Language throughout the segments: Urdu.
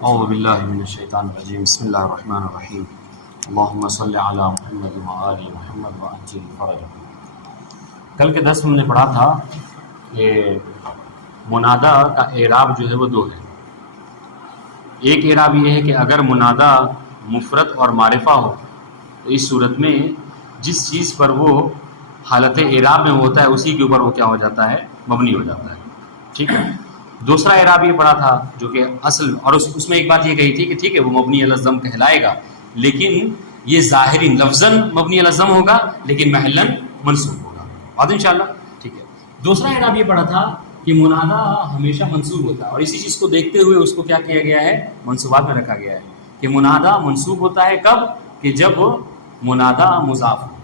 اعوذ باللہ من الشیطان الرجیم بسم اللہ الرحمن الرحیم اللہم صلی علی محمد وآل محمد وعجل فرجہ۔ کل کے درس میں ہم نے پڑھا تھا کہ منادا کا اعراب جو ہے وہ دو ہے۔ ایک اعراب یہ ہے کہ اگر منادا مفرد اور معرفہ ہو تو اس صورت میں جس چیز پر وہ حالت اعراب میں ہوتا ہے اسی کے اوپر وہ کیا ہو جاتا ہے، مبنی ہو جاتا ہے، ٹھیک ہے۔ دوسرا اعراب یہ پڑھا تھا جو کہ اصل، اور اس میں ایک بات یہ کہی تھی کہ ٹھیک ہے وہ مبنی علی الضم کہلائے گا لیکن یہ ظاہری لفظاً مبنی علی الضم ہوگا لیکن محلاً منصوب ہوگا، بات انشاءاللہ ٹھیک ہے۔ دوسرا اعراب یہ پڑھا تھا کہ منادا ہمیشہ منصوب ہوتا ہے، اور اسی چیز کو دیکھتے ہوئے اس کو کیا کیا گیا ہے، منصوبات میں رکھا گیا ہے کہ منادا منصوب ہوتا ہے کب، کہ جب منادا مضاف ہو،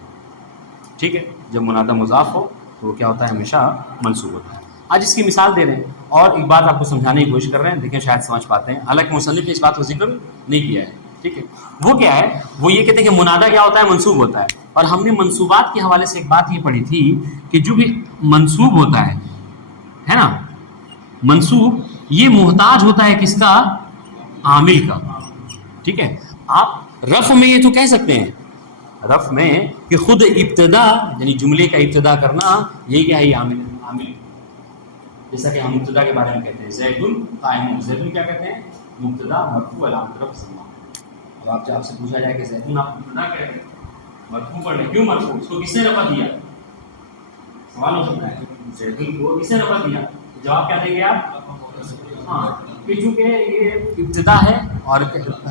ٹھیک ہے، جب منادا مضاف ہو تو وہ کیا ہوتا ہے، ہمیشہ منصوب ہوتا ہے۔ آج اس کی مثال دے رہے ہیں اور ایک بات آپ کو سمجھانے کی کوشش کر رہے ہیں، دیکھیں شاید سمجھ پاتے ہیں، حالانکہ مصنف نے اس بات کو ذکر نہیں کیا ہے، ٹھیک ہے۔ وہ کیا ہے، وہ یہ کہتے ہیں کہ منادا کیا ہوتا ہے، منصوب ہوتا ہے۔ اور ہم نے منصوبات کے حوالے سے ایک بات یہ پڑھی تھی کہ جو بھی منصوب ہوتا ہے نا، منصوب یہ محتاج ہوتا ہے کس کا، عامل کا، ٹھیک ہے۔ آپ رفع میں یہ تو کہہ سکتے ہیں، رفع میں کہ خود ابتدا یعنی جملے کا ابتدا کرنا یہی کیا ہے، یہ عامل ہے۔ جیسا کہ ہم مبتدا کے بارے میں کہتے ہیں زیدن قائم، زیدن کیا کہتے ہیں، مبتدا مرفوع علامت رفع ضمہ۔ اب آپ سے پوچھا جائے کہ زیدن آپ مبتدا کہتے ہیں، مرفوع پر کیوں مرفوع، اس کو کس نے رفع دیا، سوال ہو سکتا ہے زیدن کو کس نے رفع دیا، جواب کیا دیں گے آپ، ہاں کہ چونکہ یہ ابتدا ہے، اور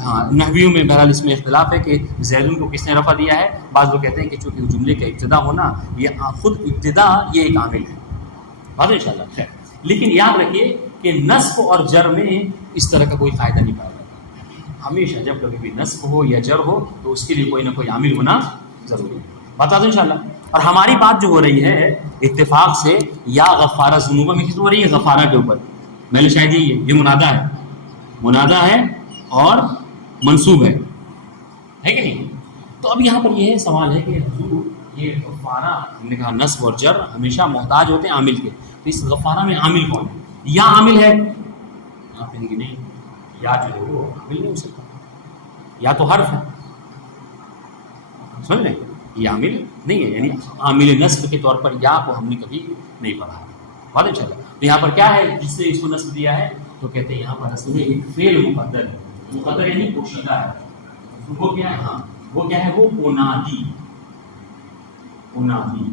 ہاں نحویوں میں بہرحال اس میں اختلاف ہے کہ زیدن کو کس نے رفع دیا ہے۔ بعض لوگ کہتے ہیں کہ چونکہ جملے کا ابتدا ہونا، یہ خود ابتدا یہ ایک عامل ہے، بات ان شاء اللہ خیر۔ لیکن یاد رکھیے کہ نصب اور جر میں اس طرح کا کوئی قاعدہ نہیں پایا جاتا، ہمیشہ جب کبھی بھی نصب ہو یا جر ہو تو اس کے لیے کوئی نہ کوئی عامل ہونا ضروری ہے، بتا دوں انشاءاللہ۔ اور ہماری بات جو ہو رہی ہے اتفاق سے یا غفارہ ذنوبہ میں کس ہو رہی ہے، غفارہ کے اوپر، میں نے شاید یہ منادا ہے، منادا ہے اور منصوب ہے کہ نہیں۔ تو اب یہاں پر یہ سوال ہے کہ حضور یہ غفارہ، ہم نے کہا نصب اور جر ہمیشہ محتاج ہوتے ہیں عامل کے، تو اس غفارہ میں عامل کون ہے، یا عامل ہے، آپ کہیں گے نہیں، یا جو ہے وہ عامل نہیں ہو سکتا، یا تو حرف ہے، سمجھ رہے ہیں، یہ عامل نہیں ہے، یعنی عامل نصب کے طور پر یا کو ہم نے کبھی نہیں پڑھا، بات ان شاء اللہ۔ تو یہاں پر کیا ہے جس سے اس کو نصب دیا ہے، تو کہتے ہیں یہاں پر اصل میں ایک فعل مقدر ہے، مقدر یعنی پوشیدہ ہے، وہ کیا ہے، ہاں وہ کیا ہے، وہ انادی، انادی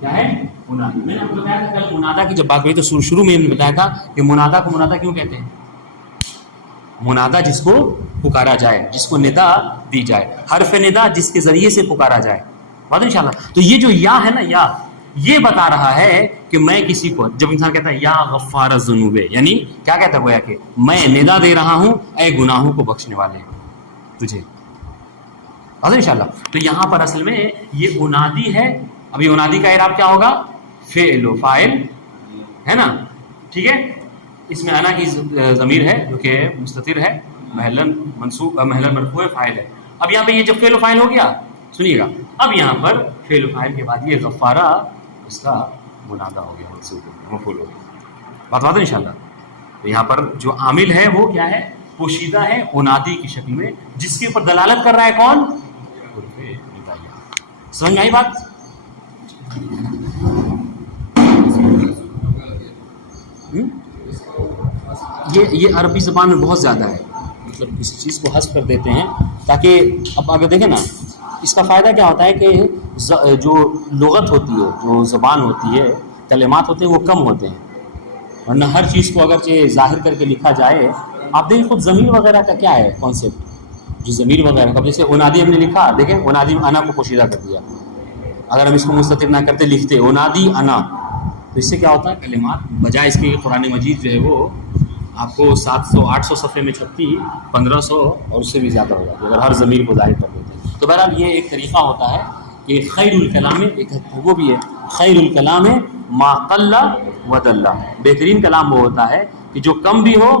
کیا ہے، منادی۔ میں نے آپ کو بتایا تھا کل منادا کی جب بات ہوئی تو شروع میں ہم نے بتایا تھا کہ منادا کو منادا کیوں کہتے ہیں، منادا جس کو پکارا جائے، جس کو ندا دی جائے، حرف ندا جس کے ذریعے سے پکارا جائے، بات انشاءاللہ۔ تو یہ جو یا ہے نا، یا یہ بتا رہا ہے کہ میں کسی کو، جب انسان کہتا ہے یا غفار الذنوب، یعنی کیا کہتا ہے، گویا کہ میں ندا دے رہا ہوں اے گناہوں کو بخشنے والے تجھے، بات انشاءاللہ۔ تو یہاں پر اصل میں یہ انادی ہے۔ ابھی انادی کا اعراب کیا ہوگا، فعل و فاعل ہے نا، ٹھیک ہے۔ اس میں انا کی ضمیر ہے جو کہ مستتر ہے، محلاً منصوب، محلاً مرفوع فاعل ہے۔ اب یہاں پہ یہ جب فعل و فاعل ہو گیا، سنیے گا، اب یہاں پر فعل و فاعل کے بعد یہ غفارہ اس کا منادا ہو گیا، منصوب ہو گیا، مفعول ہو گیا، بات انشاءاللہ۔ تو یہاں پر جو عامل ہے وہ کیا ہے، پوشیدہ ہے، انادی کی شکل میں، جس کے اوپر دلالت کر رہا ہے کون، سمجھ آئی بات۔ یہ عربی زبان میں بہت زیادہ ہے، مطلب کسی چیز کو حذف کر دیتے ہیں تاکہ، اب اگر دیکھیں نا اس کا فائدہ کیا ہوتا ہے کہ جو لغت ہوتی ہے، جو زبان ہوتی ہے، کلمات ہوتے ہیں وہ کم ہوتے ہیں، ورنہ ہر چیز کو اگرچہ ظاہر کر کے لکھا جائے، آپ دیکھیں خود ضمیر وغیرہ کا کیا ہے کانسیپٹ، جو ضمیر وغیرہ کا، جیسے انادی ہم نے لکھا، دیکھیں انادی میں انا کو پوشیدہ کر دیا، اگر ہم اس کو مستتر نہ کرتے لکھتے انادی انا، تو اس سے کیا ہوتا ہے، کلمات بجائے اس کے قرآن مجید جو ہے وہ آپ کو 700-800 صفحے میں چھپتی 1500 اور اس سے بھی زیادہ ہو جاتی ہے اگر ہر ضمیر کو ظاہر کر دیتے ہیں۔ تو بہرحال یہ ایک طریقہ ہوتا ہے کہ خیر الکلام، ایک وہ بھی ہے خیر الکلام ما قل و دل، بہترین کلام وہ ہوتا ہے کہ جو کم بھی ہو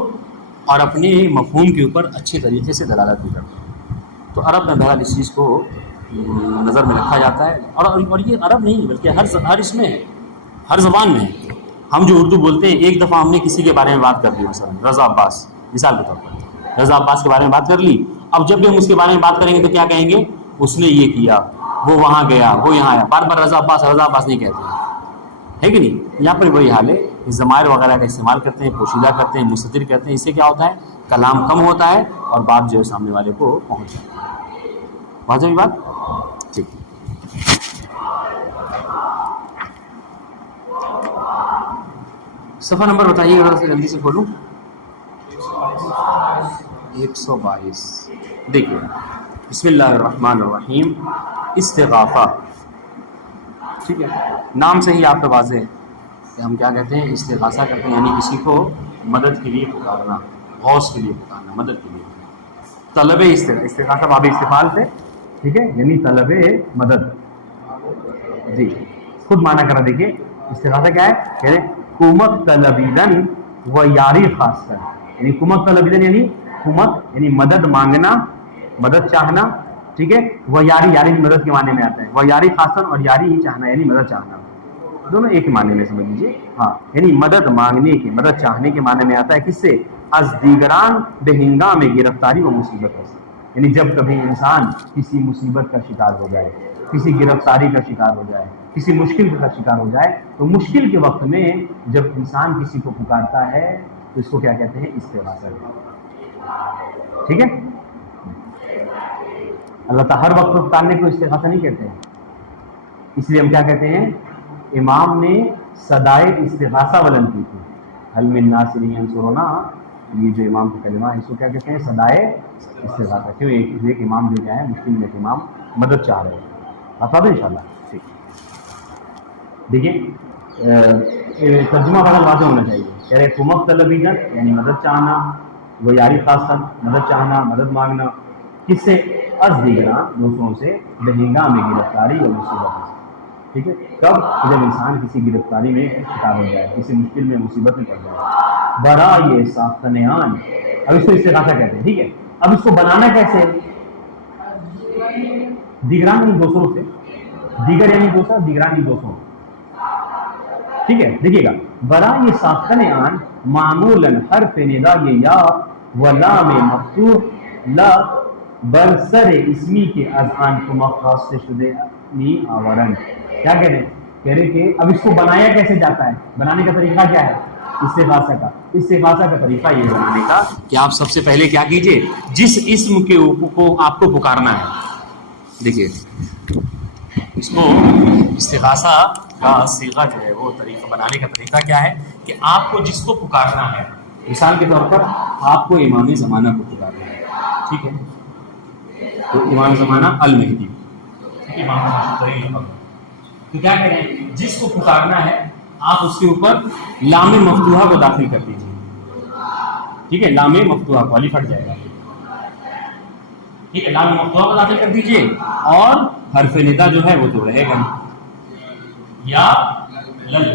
اور اپنے مفہوم کے اوپر اچھے طریقے سے دلالت بھی کرتا ہے۔ تو عرب میں بہرحال اس چیز کو نظر میں رکھا جاتا ہے، اور یہ عرب نہیں بلکہ ہر اس میں ہے، ہر زبان میں ہے۔ ہم جو اردو بولتے ہیں، ایک دفعہ ہم نے کسی کے بارے میں بات کر لی، مثلا رضا عباس، مثال کے طور پر رضا عباس کے بارے میں بات کر لی، اب جب بھی ہم اس کے بارے میں بات کریں گے تو کیا کہیں گے؟ اس نے یہ کیا، وہ وہاں گیا، وہ یہاں آیا، بار بار رضا عباس نہیں کہتے ہیں، ہے کہ نہیں؟ یہاں پر وہی حال ہے، ضمائر وغیرہ کا استعمال کرتے ہیں، پوشیدہ کرتے ہیں، مستتر کرتے ہیں، اس سے کیا ہوتا ہے؟ کلام کم ہوتا ہے اور بات جو ہے سامنے والے کو پہنچ جاتی ہے۔ واضح ہوئی بات؟ ٹھیک۔ صفحہ نمبر بتائیے ذرا سے، جلدی سے کھولوں۔ 122 دیکھیے، بسم اللہ الرحمن الرحیم، استغاثہ، ٹھیک ہے، نام سے ہی آپ کو واضح ہے کہ ہم کیا کہتے ہیں؟ استغاثہ کرتے ہیں، یعنی کسی کو مدد کے لیے پکارنا، غوث کے لیے پکارنا، مدد کے لیے۔ طلب استغاثہ باب استفعال سے، ٹھیک ہے، یعنی طلب مدد۔ جی خود معنی کرا دیکھیے، استغاثہ کیا ہے؟ کہہ رہے کمک طلبیدن و یاری خاص کر، یعنی کمک طلبیدن یعنی کمک یعنی مدد مانگنا، مدد چاہنا، ٹھیک ہے، وہ یاری، یاری بھی مدد کے معنی میں آتا ہے، وہ یاری خاصن، اور یاری ہی چاہنا یعنی مدد چاہنا، دونوں ایک ہی معنی میں سمجھ لیجیے، ہاں، یعنی مدد مانگنے کے، مدد چاہنے کے معنی میں آتا ہے، کس سے؟ از دیگران بے ہنگام گرفتاری و مصیبت سے، یعنی جب کبھی انسان کسی مصیبت کا شکار ہو جائے، کسی گرفتاری کا شکار ہو جائے، کسی مشکل کا شکار ہو جائے، تو مشکل کے وقت میں جب انسان کسی کو پکارتا ہے تو اس کو کیا کہتے ہیں؟ استغاثہ، ٹھیک ہے۔ اللہ تعالیٰ ہر وقت پکارنے کو استغاثہ نہیں کہتے ہیں، اس لیے ہم کیا کہتے ہیں؟ امام نے صدائے استغاثہ بلند کی تھی، حل من ناصر ینصرنا، یہ جو امام کا کلمہ ہے اس کو کیا کہتے ہیں؟ صدائے استغاثہ، کیوں؟ ایک امام جو کیا ہے، مشکل میں امام مدد چاہ رہے ہیں، بتا دیں انشاءاللہ، ٹھیک۔ دیکھیے ترجمہ بدل واضح ہونا چاہیے، کہہ رہے کمک طلبیدن یعنی مدد چاہنا، وہ یاری خاصا مدد چاہنا، مدد مانگنا، کس سے؟ از دیگران دوسروں سے، بہنگام گرفتاری اور مصیبت سے، ٹھیک ہے، کب؟ جب انسان کسی گرفتاری میں شکار ہو جائے، کسی مشکل میں، مصیبت میں پڑ جائے، برائے ساختنیان، اب اس کو استغاثہ کہتے ہیں، ٹھیک ہے۔ اب اس کو بنانا کیسے؟ دیگران یعنی دوسروں سے، دیگر یعنی دوسرا، دیگران یعنی دوسروں، ٹھیک ہے، دیکھیے گا، برائے ساختنیان معمولاً حرف ندا یہ یا و لام مفتوح لا برسر اسمی کے اذعان کو مخصوص سے شدے نی آورن، کیا کہہ رہے ہیں؟ کہہ رہے کہ اب اس کو بنایا کیسے جاتا ہے؟ بنانے کا طریقہ کیا ہے؟ استغاثہ کا، استغاثہ کا طریقہ یہ بنانے کا کہ آپ سب سے پہلے کیا کیجئے؟ جس اسم کے کو آپ کو پکارنا ہے، دیکھیے اس کو استغاثہ کا صیغہ جو ہے، وہ طریقہ بنانے کا طریقہ کیا ہے کہ آپ کو جس کو پکارنا ہے، مثال کے طور پر آپ کو امام زمانہ کو پکارنا ہے، ٹھیک ہے، تو امام زمانہ المہدی، امام زمانہ، تو کیا کہہ رہے ہیں؟ جس کو پکارنا ہے آپ اس کے اوپر لام مفتوحہ کو داخل کر دیجیے، ٹھیک ہے، لام مفتوحہ کو، الف ہٹ جائے گا، ٹھیک ہے، لام مفتوحہ کو داخل کر دیجیے، اور حرف ندا جو ہے وہ تو رہے گا یا لل،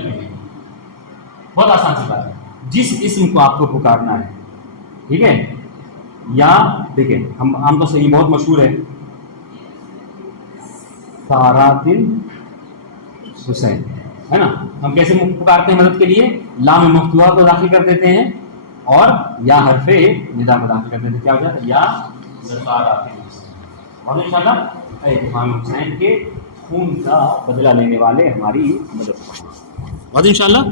بہت آسان سی بات ہے، جس اسم کو آپ کو پکارنا ہے، ٹھیک ہے، یا دیکھیں ہم عام طور سے یہ بہت مشہور ہے، سارات الحسین، ہے نا، ہم کیسے پکارتے ہیں مدد کے لیے؟ لام مفتوحہ کو داخل کر دیتے ہیں اور یا حرف ندا کو داخل کر دیتے ہیں، کیا ہو جاتا ہے؟ یا سارات الحسین، اور انشاءاللہ امام حسین کے خون کا بدلہ لینے والے ہماری مدد کریں، اور انشاءاللہ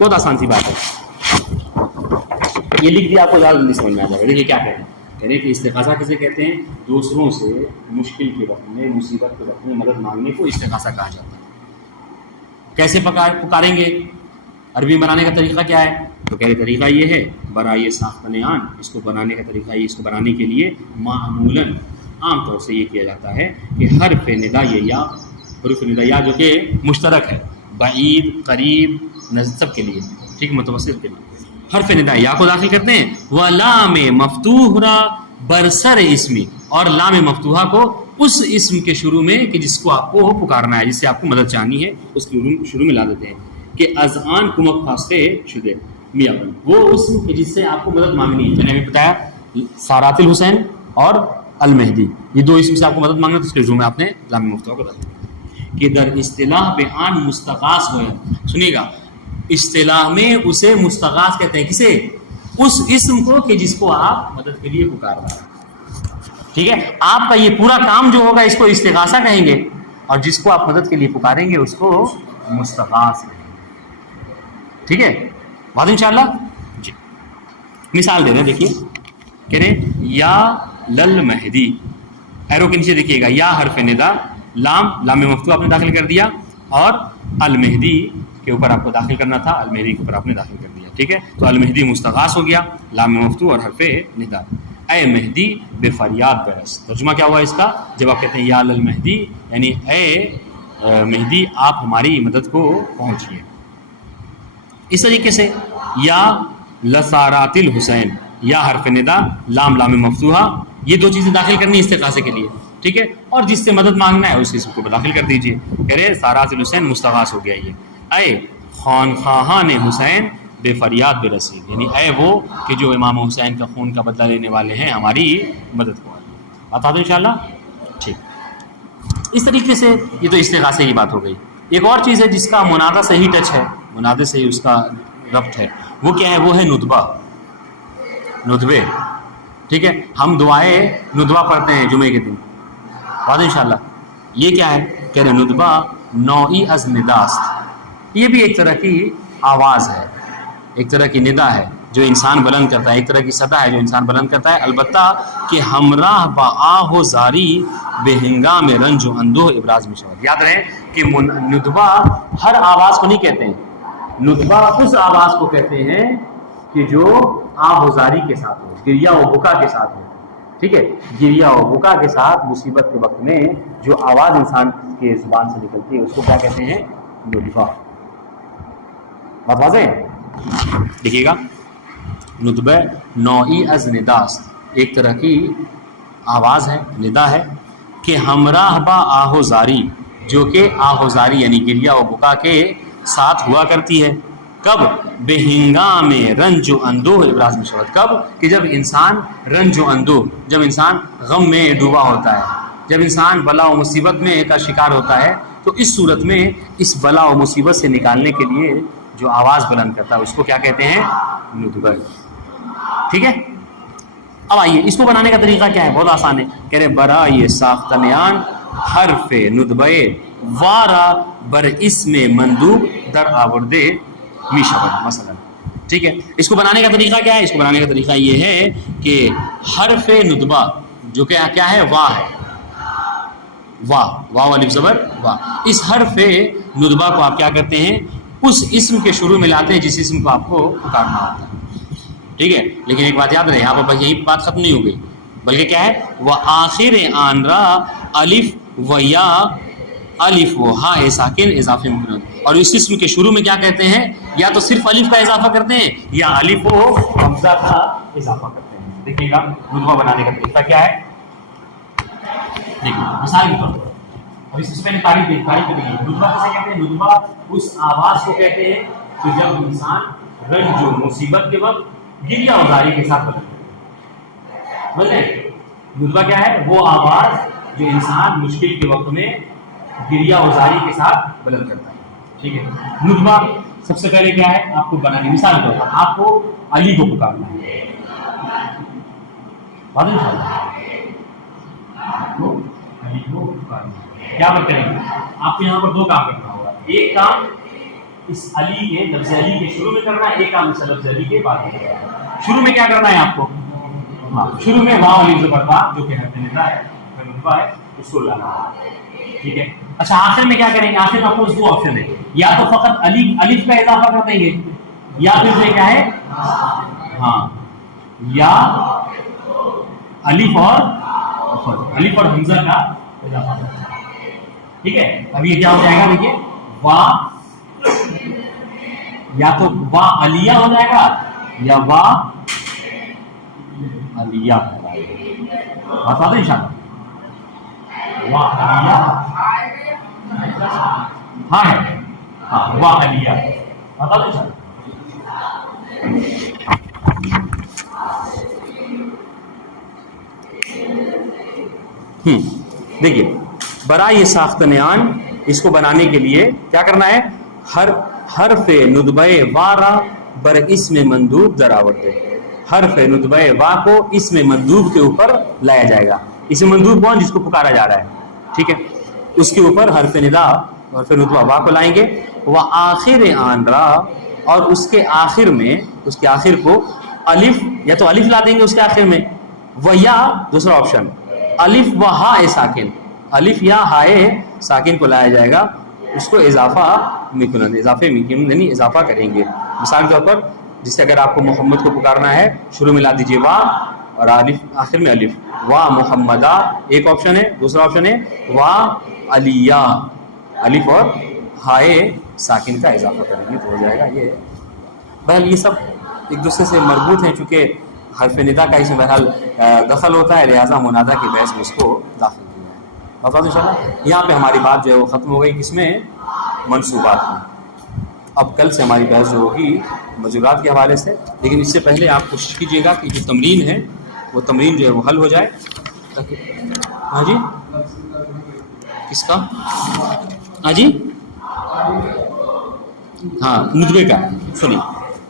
بہت آسان سی بات ہے، یہ لکھ دیا آپ کو زیادہ جلدی سمجھ میں آ جائے گا۔ دیکھیے کیا کہتے ہیں، یعنی کہ استغاثہ کسے کہتے ہیں؟ دوسروں سے مشکل کے وقت میں، مصیبت کے وقت میں مدد مانگنے کو استغاثہ کہا جاتا ہے۔ کیسے پکاریں گے؟ عربی بنانے کا طریقہ کیا ہے؟ تو کہہ رہے طریقہ یہ ہے، برائے ساختنیان، اس کو بنانے کا طریقہ یہ، اس کو بنانے کے لیے معمولاً عام طور سے یہ کیا جاتا ہے کہ حرف ندا یا حرف ندا یا جو کہ مشترک ہے، بعید، قریب، سب کے لیے، ٹھیک، متوسط کے لیے، حرف ندا یا کو داخل کرتے ہیں، وہ لام مفتوح را برسر اسمی، اور لام مفتوحہ کو اس اسم کے شروع میں کہ جس کو آپ کو پکارنا ہے، جس سے آپ کو مدد چاہنی ہے، اس کے شروع میں لا دیتے ہیں کہ اذعان کمک خاصے شدے میاں، وہ اسم کہ جس سے آپ کو مدد مانگنی ہے، میں نے بتایا سارات الحسین اور المہدی، یہ دو اسم سے آپ کو مدد مانگنا ہے، تو اس کے شروع میں آپ نے لام مفتوحہ کو داخل کیا کہ در اصطلاح بیان مستغاث ہوئے، سنیے گا، اصطلاح میں اسے مستغاث کہتے ہیں. کسے؟ اس اسم کو کہ جس کو آپ مدد کے لیے پکار رہے ہیں. ٹھیک ہے، آپ کا یہ پورا کام جو ہوگا اس کو استغاثہ کہیں گے، اور جس کو آپ مدد کے لیے پکاریں گے اس کو مستغاث کہیں گے. ٹھیک ہے بات انشاءاللہ. جی مثال دے رہے ہیں، دیکھیے کہہ رہے ہیں یا لل مہدی، ایرو کے نیچے دیکھیے گا یا حرف ندا، لام مفتوح آپ نے داخل کر دیا، اور المہدی کے اوپر آپ کو داخل کرنا تھا، المہدی کے اوپر آپ نے داخل کر دیا. ٹھیک ہے، تو المہدی مستغاث ہو گیا، لام مفتوح اور حرف ندا. اے مہدی بے فریاد برس، ترجمہ کیا ہوا اس کا؟ جب آپ کہتے ہیں یا لل مہدی یعنی اے مہدی آپ ہماری مدد کو پہنچیے. اس طریقے سے یا لسارات الحسین، یا حرف ندا، لام مفتوحہ، یہ دو چیزیں داخل کرنی استغاثے کے لیے. ٹھیک ہے، اور جس سے مدد مانگنا ہے اس کو داخل کر دیجئے. کہہ رہے سارات الحسین مستغاث ہو گیا. یہ اے خانخواہان حسین بے فریاد بے رسید، یعنی اے وہ کہ جو امام حسین کا خون کا بدلہ لینے والے ہیں ہماری مدد کو. بتا دو انشاءاللہ. ٹھیک، اس طریقے سے یہ تو استغاثے کی بات ہو گئی. ایک اور چیز ہے جس کا منادہ سے ہی ٹچ ہے، منادے سے ہی اس کا ربط ہے، وہ کیا ہے؟ وہ ہے ندبہ، ندبے. ٹھیک ہے، ہم دعائیں ندبہ پڑھتے ہیں جمعے کے دن. بات انشاءاللہ. یہ کیا ہے؟ کہہ رہے ندبہ نوعی از نداست، یہ بھی ایک طرح کی آواز ہے، ایک طرح کی ندا ہے جو انسان بلند کرتا ہے، ایک طرح کی صدا ہے جو انسان بلند کرتا ہے. البتہ کہ ہمراہ با آہ و زاری بے ہنگام رنج و اندوہ ابراز میں شود. یاد رہے کہ ندبہ ہر آواز کو نہیں کہتے ہیں، ندبہ اس آواز کو کہتے ہیں کہ جو آہ و زاری کے ساتھ ہو، گریہ و بکا کے ساتھ ہو. ٹھیک ہے، گریہ و بکا کے ساتھ مصیبت کے وقت میں جو آواز انسان کے زبان سے نکلتی ہے اس کو کیا کہتے ہیں؟ ندبہ. بات واضح ہے؟ دیکھیے گا، ندبہ نوعی از نداست، ایک طرح کی آواز ہے، ندا ہے، کہ ہمراہ با آہو زاری، جو کہ آہو زاری یعنی گریہ و بکا کے ساتھ ہوا کرتی ہے. کب؟ بے ہنگام رنج و اندوہ ابراز میں شود. کب؟ کہ جب انسان رنج و اندوہ، جب انسان غم میں ڈوبا ہوتا ہے، جب انسان بلا و مصیبت میں کا شکار ہوتا ہے، تو اس صورت میں اس بلا و مصیبت سے نکالنے کے لیے جو آواز بلند کرتا ہے اس کو کیا کہتے ہیں؟ ندبہ. ٹھیک ہے، اب آئیے اس کو بنانے کا طریقہ کیا ہے؟ بہت آسان ہے. کہہ رہے برائے ساختنیان حرف ندبے وارا بر اسم مندوب در آوردے می شبد مثلا. ٹھیک ہے، اس کو بنانے کا طریقہ کیا ہے؟ اس کو بنانے کا طریقہ یہ ہے کہ حرف ندبہ جو کہ کیا ہے؟ واہ ہے، واہ، واو الف زبر واہ. اس حرف ندبہ کو آپ کیا کرتے ہیں؟ اس اسم کے شروع میں لاتے ہیں جس اسم کو آپ کو پکارنا ہوتا ہے. ٹھیک ہے، لیکن ایک بات یاد رہے، یہاں پر یہی بات ختم نہیں ہو گئی، بلکہ کیا ہے؟ وہ آخر آن را الف و یا الف و ہا ساکن اضافے ممکن، اور اس اسم کے شروع میں کیا کہتے ہیں؟ یا تو صرف الف کا اضافہ کرتے ہیں یا الف و حمزہ کا اضافہ کرتے ہیں. دیکھیے گا ندبہ بنانے کا طریقہ کیا ہے. دیکھیے مثال کے طور پر، اور اس میں نے تعریف کی، ندبہ کیسے کہتے ہیں؟ ندبہ اس آواز کو کہتے ہیں کہ جب انسان رنج و مصیبت کے وقت گریہ و زاری کے ساتھ بلند کرتا ہے. ندبہ کیا ہے؟ وہ آواز جو انسان مشکل کے وقت میں گریہ و زاری کے ساتھ بلند کرتا ہے. ٹھیک ہے، ندبہ سب سے پہلے کیا ہے؟ آپ کو بنانی، مثال کے طور پر آپ کو علی کو پکارنا ہے. آپ کو علی کو پکارنا ہے. کیا بات کریں گے؟ آپ کو یہاں پر دو کام کرنا ہوگا. ایک کام اس علی کے لفظ علی کے شروع میں کرنا ہے، ایک کام اس لفظ علی کے بعد میں کرنا ہے. شروع میں کیا کرنا ہے آپ کو؟ شروع میں واو الف زبر با جو کہ حرف ندا ہے، ندبہ ہے، اس کو لانا ہے. ٹھیک ہے، اچھا آخر میں کیا کریں گے؟ آخر میں آپ کو دو آپشن ہے، یا تو فقط الف کا اضافہ کر دیں گے، یا پھر سے کیا ہے؟ ہاں، یا الف اور حمزہ کا اضافہ کریں گے. ٹھیک ہے، اب یہ کیا ہو جائے گا؟ دیکھیے وا، یا تو وا علیہ ہو جائے گا یا وا علیہ ہو جائے گا. بتا دیں انشاءاللہ وا علیہ، ہاں ہے، ہاں وا علیہ. بتا دیں انشاءاللہ. دیکھیے برائے ساختنیان، اس کو بنانے کے لیے کیا کرنا ہے؟ حرف ندبہ وارا بر اسم مندوب دراورد. حرف ندبہ وا کو اسم مندوب کے اوپر لایا جائے گا. اسم مندوب کون؟ جس کو پکارا جا رہا ہے. ٹھیک ہے، اس کے اوپر حرف ندا حرف ندبہ وا کو لائیں گے. وہ آخر آن را، اور اس کے آخر میں، اس کے آخر کو الف، یا تو الف لا دیں گے اس کے آخر میں، و یا دوسرا آپشن الف و ہا ساکن، الف یا ہائے ساکن کو لایا جائے گا. اس کو اضافہ مکنن، اضافے مکنن یعنی اضافہ کریں گے. مثال کے طور پر جسے اگر آپ کو محمد کو پکارنا ہے، شروع میں لا دیجیے وا اور الف آخر میں الف، وا محمدہ ایک آپشن ہے. دوسرا آپشن ہے وا علیہ، الف اور ہائے ساکن کا اضافہ کریں گے تو ہو جائے گا. یہ بہرحال یہ سب ایک دوسرے سے مربوط ہیں، چونکہ حرف ندا کا اس میں بہرحال دخل ہوتا ہے، لہٰذا منادا کی بحث میں اس کو داخل کیا ہے. بتا دوں انشاءاللہ یہاں پہ ہماری بات جو ہے وہ ختم ہو گئی. کس میں؟ منصوبات میں. اب کل سے ہماری بحث جو ہوگی مجرورات کے حوالے سے، لیکن اس سے پہلے آپ کوشش کیجیے گا کہ جو تمرین ہے وہ تمرین جو ہے وہ حل ہو جائے. ہاں جی، کس کا؟ ہاں جی، ہاں ندبے کا. سنیے،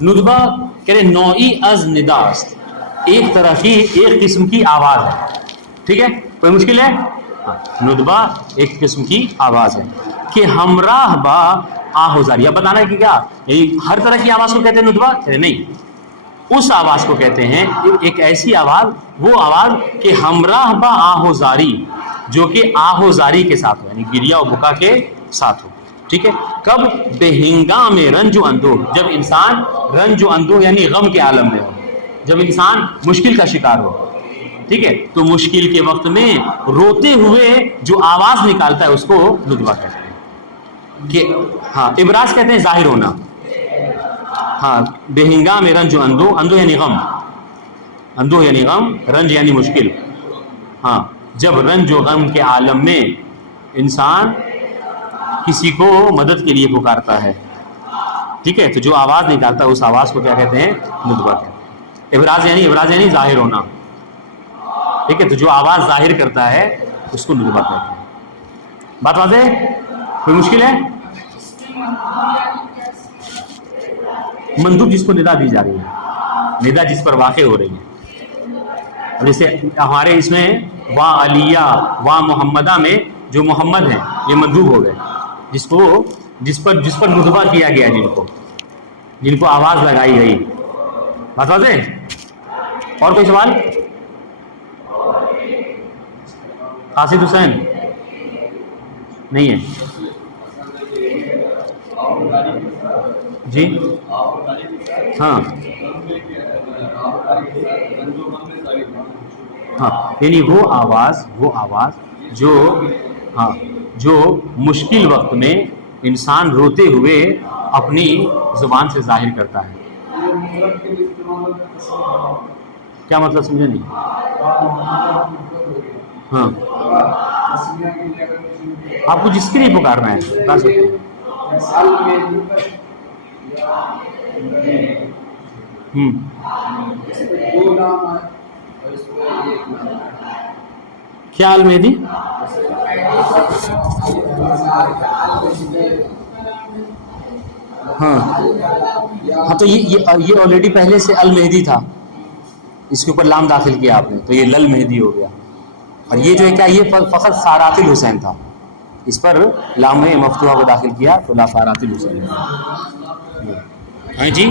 ندبہ کہہ رہے نوعی از نداست، ایک طرح کی ایک قسم کی آواز ہے. ٹھیک ہے، کوئی مشکل ہے؟ ندبہ ایک قسم کی آواز ہے کہ ہمراہ با آہوزاری. اب بتانا ہے کہ کیا ہر طرح کی آواز کو کہتے ہیں ندبہ؟ نہیں، اس آواز کو کہتے ہیں ایک ایسی آواز، وہ آواز کہ ہمراہ با آہوزاری، جو کہ آہوزاری کے ساتھ ہو، یعنی گریا و بکا کے ساتھ ہو. ٹھیک ہے، کب؟ بے ہنگام رنج و اندوہ، جب انسان رنج و اندوہ یعنی غم کے عالم میں ہو، جب انسان مشکل کا شکار ہو. ٹھیک ہے، تو مشکل کے وقت میں روتے ہوئے جو آواز نکالتا ہے اس کو ندبہ کہتے ہیں. کہ ہاں ابراز کہتے ہیں ظاہر ہونا. ہاں بے ہنگام رنج و اندوہ، اندوہ یعنی غم، اندوہ یعنی غم، رنج یعنی مشکل. ہاں جب رنج و غم کے عالم میں انسان کسی کو مدد کے لیے پکارتا ہے. ٹھیک ہے، تو جو آواز نکالتا ہے اس آواز کو کیا کہتے ہیں؟ ندبہ کہتے ہیں. ابراز یعنی ظاہر ہونا. ٹھیک ہے، تو جو آواز ظاہر کرتا ہے اس کو ندبہ کہتے ہیں. بات واضح؟ کوئی مشکل ہے؟ مندوب جس کو ندا دی جا رہی ہے، ندا جس پر واقع ہو رہی ہے. جیسے ہمارے اس میں وا علیہ وا محمدہ میں جو محمد ہیں یہ مندوب ہو گئے، جس پر ندبہ کیا گیا، جن کو آواز لگائی گئی. بات واضح؟ اور کوئی سوال؟ قاصد حسین نہیں ہے جی؟ ہاں ہاں، یعنی وہ آواز جو مشکل وقت میں انسان روتے ہوئے اپنی زبان سے ظاہر کرتا ہے. کیا مطلب سمجھے نہیں؟ ہاں آپ کو جس کے لیے پکارنا ہے بتا سکتے ہیں. کیا المہدی؟ ہاں تو یہ آلریڈی پہلے سے المہدی تھا، اس کے اوپر لام داخل کیا آپ نے تو یہ لل مہدی ہو گیا. اور یہ جو ہے کیا، یہ فقط سارات الحسین تھا، اس پر لام مفتوحہ کو داخل کیا تو لا سارات الحسین. ہاں جی.